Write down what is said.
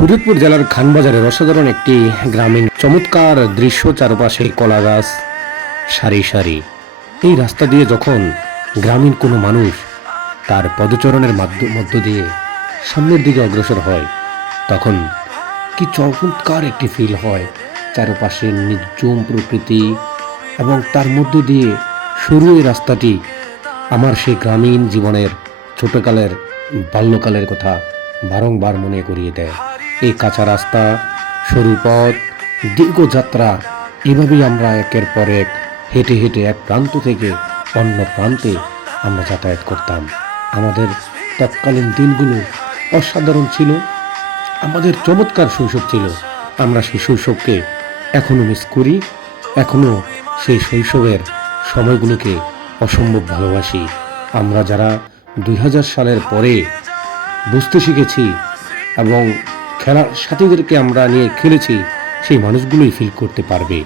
শরীয়তপুর জেলার খানবাজারের অসাধারণ একটি গ্রামীণ চমৎকার দৃশ্য, চারপাশে কলা গাছ সারি সারি। এই রাস্তা দিয়ে যখন গ্রামীণ কোনো মানুষ তার পদচারণের মধ্য দিয়ে সামনের দিকে অগ্রসর হয়, তখন কি চমৎকার একটি ফিল হয়। চারপাশে নির্জন প্রকৃতি এবং তার মধ্য দিয়ে সরু এই রাস্তাটি আমার সেই গ্রামীণ জীবনের ছোটকালের বাল্যকালের কথা বারংবার মনে করিয়ে দেয়। এই কাঁচা রাস্তা, সরু পথ, দীর্ঘ যাত্রা, এভাবেই আমরা একের পর এক হেঁটে হেঁটে এক প্রান্ত থেকে অন্য প্রান্তে আমরা যাতায়াত করতাম। আমাদের তৎকালীন দিনগুলো অসাধারণ ছিল, আমাদের চমৎকার শৈশব ছিল। আমরা সেই শৈশবকে এখনো মিস করি, এখনো সেই শৈশবের সময়গুলোকে অসম্ভব ভালোবাসি। আমরা যারা 2000 সালের পরে বুঝতে শিখেছি এবং খেলার সাথীদেরকে আমরা নিয়ে খেলেছি, সেই মানুষগুলোই ফিল করতে পারবে।